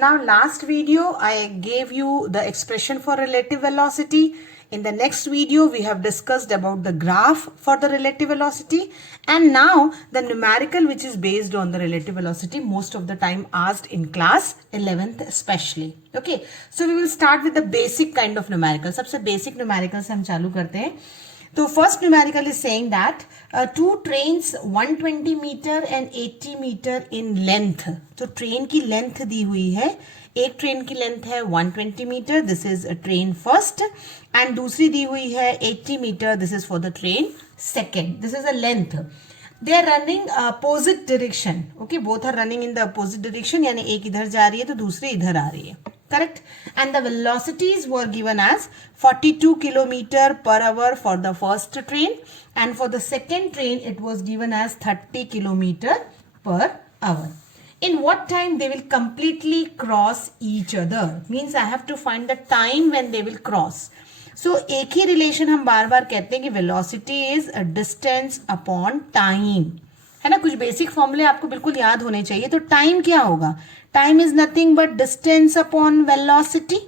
Now last video I gave you the expression for relative velocity. In the next video we have discussed about the graph for the relative velocity, and now the numerical which is based on the relative velocity, most of the time asked in class 11th especially. Okay, so we will start with the basic kind of numerical. सबसे basic numerical से हम चालू करते हैं. तो first numerical is saying that two trains 120 metre and 80 metre in length. तो train की length दी हुई है, एक ट्रेन की लेंथ है 120 metre, this is train first, and दूसरी दी हुई है 80 metre, this is for the train second. This is a length. They are running opposite direction. Okay, both are running in the opposite direction, यानी एक इधर जा रही है तो दूसरी इधर आ रही है. Correct? And the velocities were given as 42 kilometer per hour for the first train, and for the second train it was given as 30 kilometer per hour. In what time they will completely cross each other? Means I have to find the time when they will cross. So एक ही relation हम बार बार कहते हैं कि velocity is a distance upon time. है ना, कुछ basic फॉर्मूले आपको बिल्कुल याद होने चाहिए. तो टाइम क्या होगा? Time is nothing but distance upon velocity.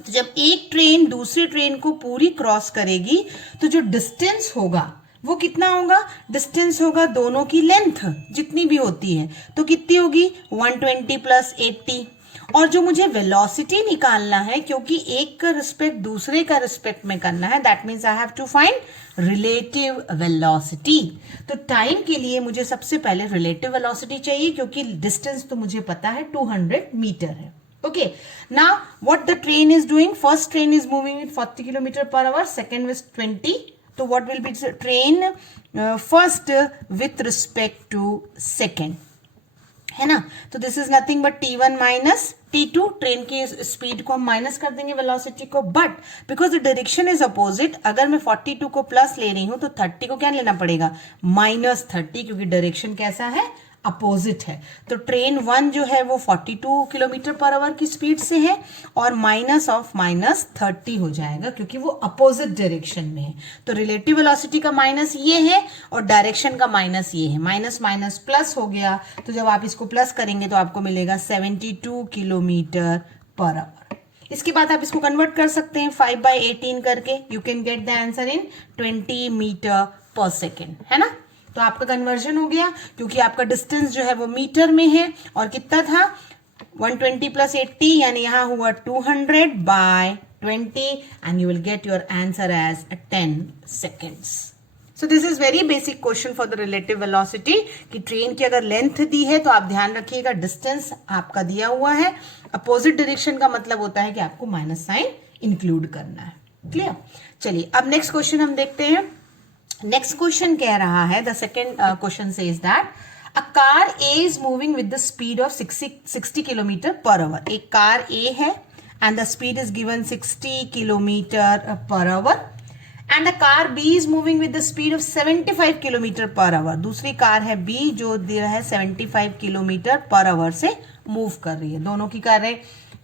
तो जब एक ट्रेन दूसरी ट्रेन को पूरी क्रॉस करेगी तो जो डिस्टेंस होगा वो कितना होगा? डिस्टेंस होगा दोनों की लेंथ जितनी भी होती है, तो कितनी होगी? 120 प्लस 80. और जो मुझे वेलोसिटी निकालना है, क्योंकि एक का रिस्पेक्ट दूसरे का रिस्पेक्ट में करना है, that means I have to find relative velocity. तो टाइम के लिए मुझे सबसे पहले रिलेटिव वेलोसिटी चाहिए, क्योंकि डिस्टेंस तो मुझे पता है 200 मीटर है. Okay, now what the train is doing? First train is moving with 40 kilometre per hour, second with 20. तो what will be train first with respect to second, है ना. तो this is nothing but T1 minus T2. Train की speed को हम minus कर देंगे velocity को, but because the direction is opposite, अगर मैं 42 को प्लस ले रही हूं तो 30 को क्या लेना पड़ेगा? -30, क्योंकि डायरेक्शन कैसा है? अपोजिट है. तो ट्रेन 1 जो है वो 42 किलोमीटर पर आवर की स्पीड से है, और माइनस ऑफ -30 हो जाएगा क्योंकि वो अपोजिट डायरेक्शन में है. तो रिलेटिव वेलोसिटी का माइनस ये है और डायरेक्शन का माइनस ये है. माइनस माइनस प्लस हो गया, तो जब आप इसको प्लस करेंगे तो आपको मिलेगा 72 किलोमीटर पर आवर. इसके बाद आप इसको कन्वर्ट कर सकते हैं 5/18 करके. You can get the answer in 20 metre per second, है ना. तो आपका कन्वर्जन हो गया, क्योंकि आपका डिस्टेंस जो है वो मीटर में है, और कितना था? 120 प्लस 80, यानी यहां हुआ 200/20, and you will get your answer as 10 seconds. So this is very basic question for the relative velocity, कि ट्रेन की अगर लेंथ दी है तो आप ध्यान रखिएगा डिस्टेंस आपका दिया हुआ है, अपोजिट डायरेक्शन का मतलब होता है कि आपको माइनस साइन इंक्लूड करना है. क्लियर? चलिए अब नेक्स्ट क्वेश्चन हम देखते हैं. नेक्स्ट क्वेश्चन कह रहा है, the second question says that a car A is moving with the speed of 60 kilometre per hour. एक कार ए है and the speed is given 60 kilometre per hour, and a car B is moving with the speed of 75 kilometre per hour. दूसरी car है B जो दिया है 75 kilometre per our से move कर रही है. दोनों की कारें,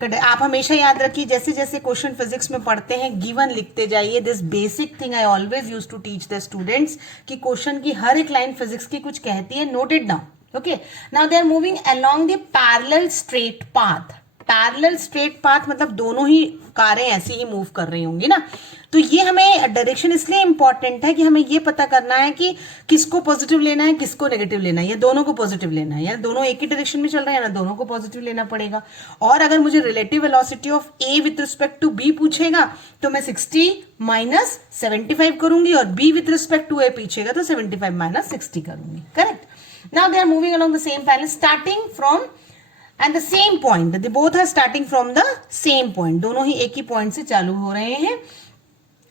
आप हमेशा याद रखिए, जैसे जैसे क्वेश्चन फिजिक्स में पढ़ते हैं गिवन लिखते जाइए. This basic thing I always use to teach the students, कि क्वेश्चन की हर एक लाइन फिजिक्स की कुछ कहती है. Noted now. Okay, now they are moving along the parallel straight path. Parallel straight path मतलब दोनों ही कारें ऐसे ही मूव कर रही होंगी ना. तो ये हमें डायरेक्शन इसलिए इंपॉर्टेंट है कि हमें ये पता करना है कि किसको पॉजिटिव लेना है, किसको नेगेटिव लेना है, या दोनों को पॉजिटिव लेना है, या दोनों एक ही डायरेक्शन में चल रहे हैं ना, दोनों को पॉजिटिव लेना पड़ेगा. और अगर मुझे relative velocity of A with respect to B पूछेगा तो मैं 60 माइनस 75 करूंगी, और B with respect to A पूछेगा तो 75 माइनस 60 करूंगी. Correct? Now they are moving along the same parallel starting from and the same point. They both are starting from the same point. दोनों ही एक ही पॉइंट से चालू हो रहे हैं.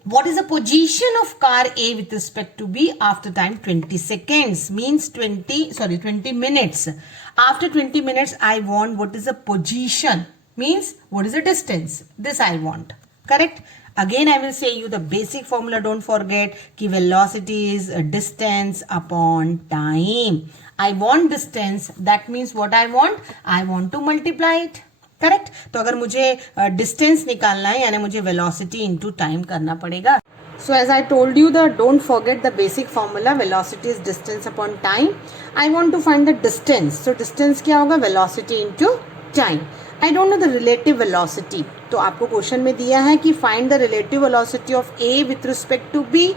What is the position of car A with respect to B after time 20 seconds? Means 20 minutes. After 20 minutes, I want what is the position? Means what is the distance? This I want. Correct? Again, I will say you the basic formula. Don't forget कि velocity is a distance upon time. I want distance. That means what I want? I want to multiply it. Correct? तो अगर मुझे distance निकालना है, यानी मुझे velocity into time करना पड़ेगा. So as I told you, the don't forget the basic formula. Velocity is distance upon time. I want to find the distance. So distance क्या होगा? Velocity into time. I don't know the relative velocity, तो आपको question में दिया है कि find the relative velocity of A with respect to B,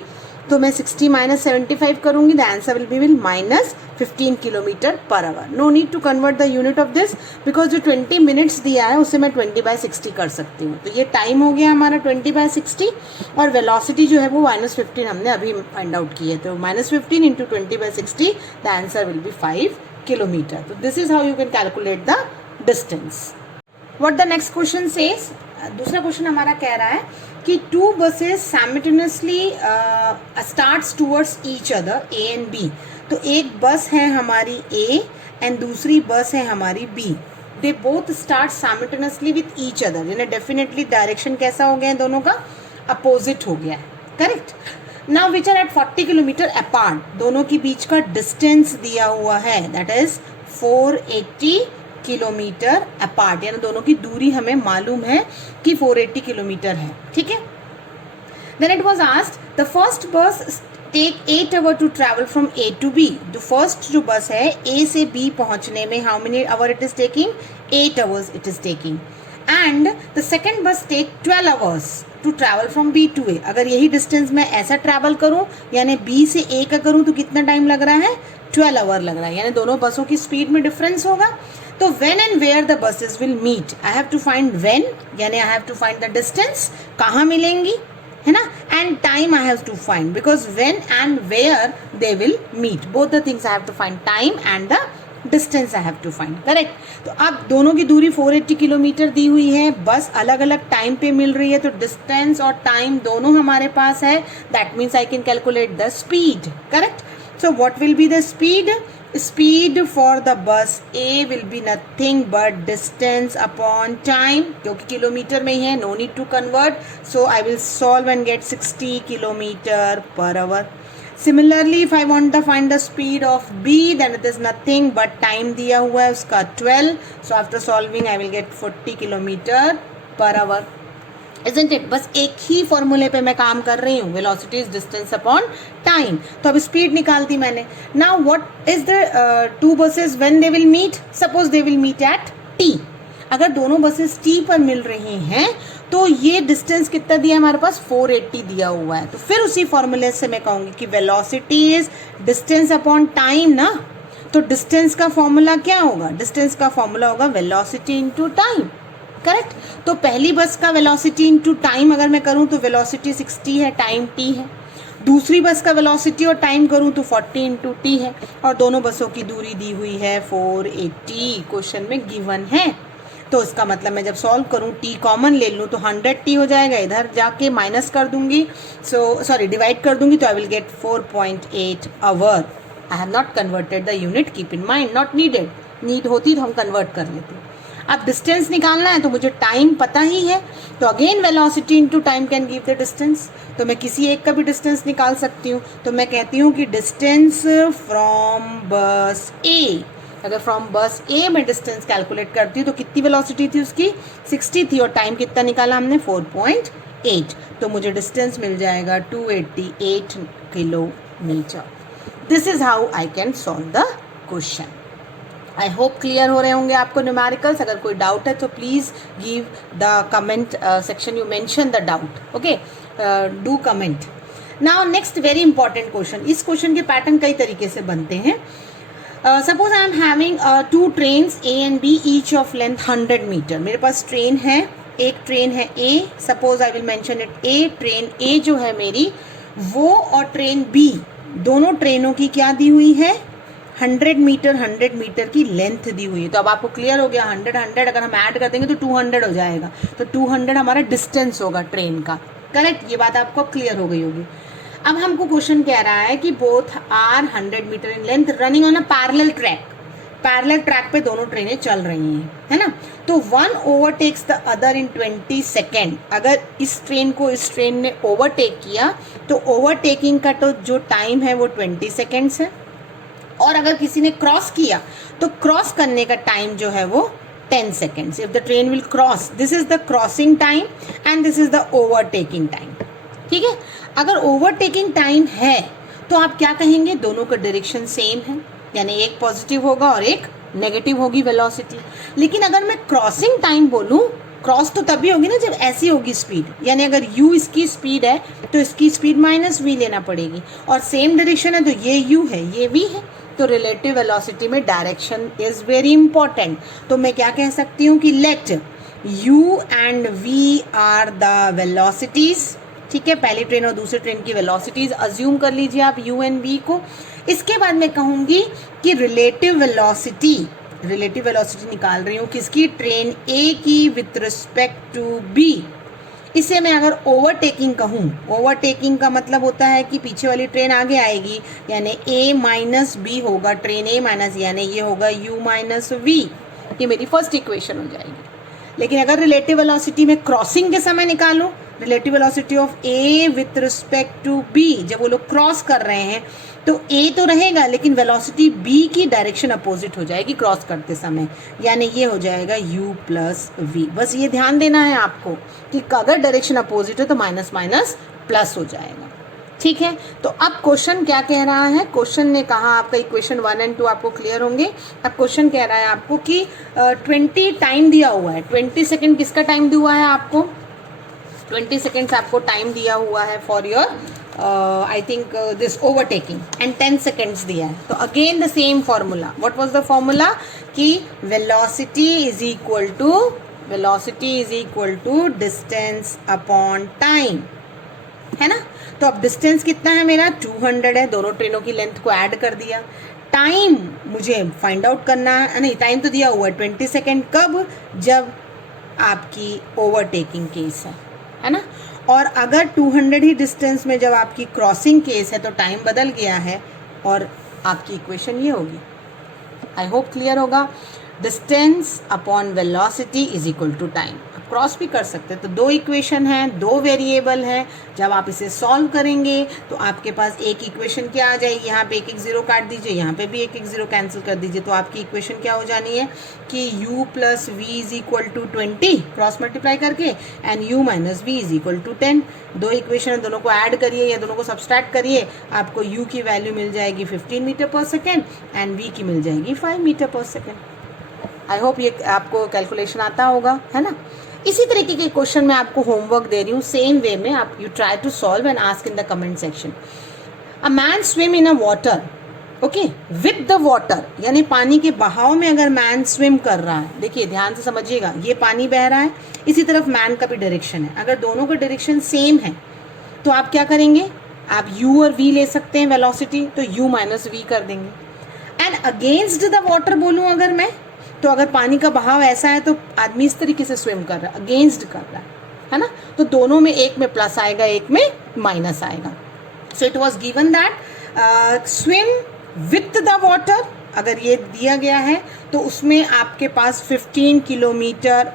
तो मैं 60 माइनस 75 करूंगी, the answer will be minus 15 kilometre per our. No need to convert the unit of this, because जो 20 मिनट्स दिया है उससे मैं 20/60 कर सकती हूँ. तो ये टाइम हो गया हमारा 20/60, और वेलोसिटी जो है वो -15 हमने अभी फाइंड आउट की है. तो -15 into 20/60, the answer will be 5 kilometre. तो this is how you can calculate the distance. What the next question says, दूसरा क्वेश्चन हमारा कह रहा है कि two buses simultaneously starts towards each other A and B. तो एक बस है हमारी ए एंड दूसरी बस है हमारी B. They both start simultaneously with each other, यानी डेफिनेटली डायरेक्शन कैसा हो गया है, दोनों का अपोजिट हो गया है. Correct. Now which are at 40 kilometre apart, दोनों के बीच का डिस्टेंस दिया हुआ है, दैट इज 480 किलोमीटर अपार्ट, यानी दोनों की दूरी हमें मालूम है कि 480 किलोमीटर है. ठीक है. Then it was asked the first bus take 8 hour to travel from A to B. जो फर्स्ट जो बस है ए से बी पहुंचने में how many hour it is taking, 8 hours it is taking. And the second bus take 12 hours to travel from B to A. अगर यही distance मैं ऐसा ट्रैवल करूं, यानी बी से ए का करूं, तो कितना टाइम लग रहा है, 12 आवर लग रहा है, यानी दोनों बसों की स्पीड में डिफरेंस होगा. तो when and where the buses will meet, I have to find when, यानी I have to find the distance, कहाँ मिलेंगी, है ना, and time I have to find, because when and where they will meet, both the things I have to find, time and the distance I have to find. Correct. तो अब दोनों की दूरी 480 kilometre दी हुई है, बस अलग अलग टाइम पे मिल रही है, तो डिस्टेंस और टाइम दोनों हमारे पास है. That means I can calculate the speed. Correct. So what will be the speed? Speed for the bus A will be nothing but distance upon time, क्योंकि किलोमीटर में ही है, no need to convert. So I will solve and get 60 kilometer per hour. Similarly, if I want to find the speed of B, then it is nothing but time दिया हुआ है उसका 12. So after solving, I will get 40 kilometer per hour. Isn't it? बस एक ही फॉर्मूले पे मैं काम कर रही हूँ, velocity is distance upon time. तो अब स्पीड निकालती मैंने. Now what is the two buses when they will meet, suppose they will meet at T. अगर दोनों बसेस टी पर मिल रही हैं तो ये डिस्टेंस कितना दिया है हमारे पास, 480 दिया हुआ है. तो फिर उसी फॉर्मूले से मैं कहूँगी कि velocity is distance upon time ना. तो डिस्टेंस का फॉर्मूला क्या होगा, डिस्टेंस का फॉर्मूला होगा वेलोसिटी इंटू टाइम. करेक्ट. तो पहली बस का वेलोसिटी इंटू टाइम अगर मैं करूं तो वेलोसिटी 60 है, टाइम t है. दूसरी बस का वेलोसिटी और टाइम करूं तो 40 इंटू टी है, और दोनों बसों की दूरी दी हुई है 480, क्वेश्चन में गिवन है. तो इसका मतलब मैं जब सॉल्व करूं t कॉमन ले लूं तो 100t हो जाएगा, इधर जाके माइनस कर दूंगी, डिवाइड कर दूंगी, तो I will get 4.8 hour. I have not converted the unit, keep in mind, not needed. Need होती तो हम कन्वर्ट कर लेते. अब डिस्टेंस निकालना है तो मुझे टाइम पता ही है, तो again velocity into time can give the distance. तो मैं किसी एक का भी डिस्टेंस निकाल सकती हूँ. तो मैं कहती हूँ कि डिस्टेंस फ्रॉम बस ए, अगर फ्रॉम बस ए में डिस्टेंस कैलकुलेट करती हूँ तो कितनी वेलोसिटी थी उसकी, 60 थी, और टाइम कितना निकाला हमने, 4.8. तो मुझे डिस्टेंस मिल जाएगा 288 kilometre. This is how I can solve the question. I hope clear हो रहे होंगे आपको न्यूमेरिकल्स. अगर कोई डाउट है तो please give the comment section, you mention the doubt. Okay, do comment. Now next very important question. इस question के पैटर्न कई तरीके से बनते हैं. Suppose I am having 2 trains A and B, each of length 100 metre. मेरे पास train है, एक ट्रेन है A, suppose I will mention it A. Train A जो है मेरी, वो और ट्रेन बी, दोनों ट्रेनों की क्या दी हुई है, 100 मीटर की लेंथ दी हुई है. तो अब आपको क्लियर हो गया, 100 अगर हम ऐड कर देंगे तो 200 हो जाएगा. तो 200 हमारा डिस्टेंस होगा ट्रेन का. करेक्ट. ये बात आपको क्लियर हो गई होगी. अब हमको क्वेश्चन कह रहा है कि both are 100 metre in length running on a parallel track. Parallel track पे दोनों ट्रेनें चल रही हैं, है ना. तो one overtakes the other in 20 second. अगर इस ट्रेन को इस ट्रेन ने ओवरटेक किया तो ओवरटेकिंग का तो जो टाइम है वो 20 सेकेंड्स है, और अगर किसी ने क्रॉस किया तो क्रॉस करने का टाइम जो है वो 10 seconds. If the train will cross, this is the crossing time and this is the overtaking time. ठीक है. अगर overtaking time है तो आप क्या कहेंगे, दोनों का डायरेक्शन सेम है, यानी एक पॉजिटिव होगा और एक नेगेटिव होगी वेलोसिटी। लेकिन अगर मैं क्रॉसिंग टाइम बोलूँ, क्रॉस तो तभी होगी ना जब ऐसी होगी स्पीड, यानी अगर u इसकी स्पीड है तो इसकी स्पीड माइनस v लेना पड़ेगी, और सेम डायरेक्शन है तो ये u है ये v है, तो रिलेटिव वेलोसिटी में डायरेक्शन इज वेरी इंपॉर्टेंट। तो मैं क्या कह सकती हूँ कि let u and v are the velocities, ठीक है, पहली ट्रेन और दूसरी ट्रेन की वेलोसिटीज अज्यूम कर लीजिए आप u एंड v को। इसके बाद मैं कहूँगी कि रिलेटिव वेलोसिटी निकाल रही हूँ किसकी, ट्रेन A की विथ रिस्पेक्ट टू B। इसे मैं अगर ओवरटेकिंग कहूँ, ओवरटेकिंग का मतलब होता है कि पीछे वाली ट्रेन आगे आएगी, यानी A माइनस B होगा, ट्रेन A माइनस, यानी ये होगा U माइनस V। ये मेरी फर्स्ट इक्वेशन हो जाएगी। लेकिन अगर रिलेटिव वेलोसिटी में क्रॉसिंग के समय निकालो, relative velocity of A with respect to B, जब वो लोग क्रॉस कर रहे हैं तो A तो रहेगा लेकिन वेलोसिटी B की डायरेक्शन अपोजिट हो जाएगी क्रॉस करते समय, यानी ये हो जाएगा U प्लस V। बस ये ध्यान देना है आपको कि अगर डायरेक्शन अपोजिट हो तो माइनस माइनस प्लस हो जाएगा, ठीक है। तो अब क्वेश्चन क्या कह रहा है, क्वेश्चन ने कहा आपका इक्वेशन 1 एंड 2 आपको क्लियर होंगे। अब क्वेश्चन कह रहा है आपको कि 20 टाइम दिया हुआ है, 20 सेकेंड किसका टाइम दिया हुआ है आपको, 20 सेकेंड्स आपको टाइम दिया हुआ है for your I think this overtaking, and 10 seconds दिया है। तो again the same formula, what was the formula कि velocity is equal to distance upon time, है ना। तो अब डिस्टेंस कितना है मेरा, 200 है, दोनों ट्रेनों की लेंथ को ऐड कर दिया। टाइम मुझे फाइंड आउट करना है, नहीं टाइम तो दिया हुआ है 20 सेकेंड, कब, जब आपकी ओवरटेकिंग केस है ना। और अगर 200 ही डिस्टेंस में जब आपकी क्रॉसिंग केस है तो टाइम बदल गया है, और आपकी इक्वेशन ये होगी। आई होप क्लियर होगा। Distance upon velocity is equal to time. Cross भी कर सकते हैं, तो दो इक्वेशन हैं, दो वेरिएबल हैं। जब आप इसे सॉल्व करेंगे तो आपके पास एक इक्वेशन क्या आ जाएगी, यहाँ पे एक जीरो काट दीजिए, यहाँ पे भी एक जीरो कैंसिल कर दीजिए, तो आपकी इक्वेशन क्या हो जानी है कि u plus v is equal to 20 cross multiply करके, and u minus v is equal to 10। दो इक्वेशन, दोनों को ऐड करिए या दोनों को सब्सट्रैक्ट करिए, आपको u की वैल्यू मिल जाएगी 15 metre per second and v की मिल जाएगी 5 metre per second. I hope ये आपको कैलकुलेशन आता होगा, है ना। इसी तरीके के क्वेश्चन मैं आपको होमवर्क दे रही हूँ, सेम वे में आप you try to solve and ask in the comment section. A man swim in a water, okay, with the water, यानी पानी के बहाव में अगर मैन स्विम कर रहा है, देखिए ध्यान से समझिएगा, ये पानी बह रहा है, इसी तरफ मैन का भी डायरेक्शन है। अगर दोनों का डायरेक्शन सेम है तो आप क्या करेंगे, आप u और v ले सकते हैं वेलोसिटी, तो u माइनस v कर देंगे। एंड अगेंस्ट द वाटर बोलूँ अगर मैं, तो अगर पानी का बहाव ऐसा है तो आदमी इस तरीके से स्विम कर रहा है, अगेंस्ट कर रहा है ना, तो दोनों में एक में प्लस आएगा एक में माइनस आएगा। So it was given that swim with the water, अगर ये दिया गया है तो उसमें आपके पास 15 kilometre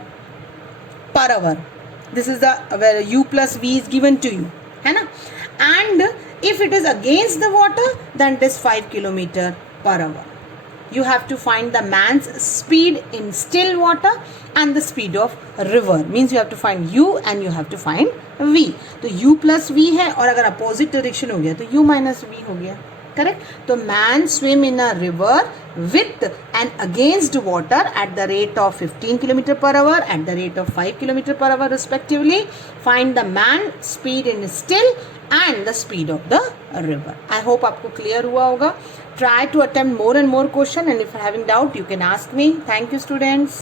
per hour, this is the u plus v is given to you, है ना। And if it is against the water then it is 5 kilometre per hour. You have to find the man's speed in still water and the speed of river, means you have to find u and you have to find v। तो u plus v है, और अगर opposite direction हो गया तो u minus v हो गया, correct. तो man swim in a river with and against water at the rate of 15 km per hour at the rate of 5 km per hour respectively। Find the man speed in still and the speed of the river। I hope आपको clear हुआ होगा। Try to attempt more and more question, and if having doubt you can ask me. Thank you students।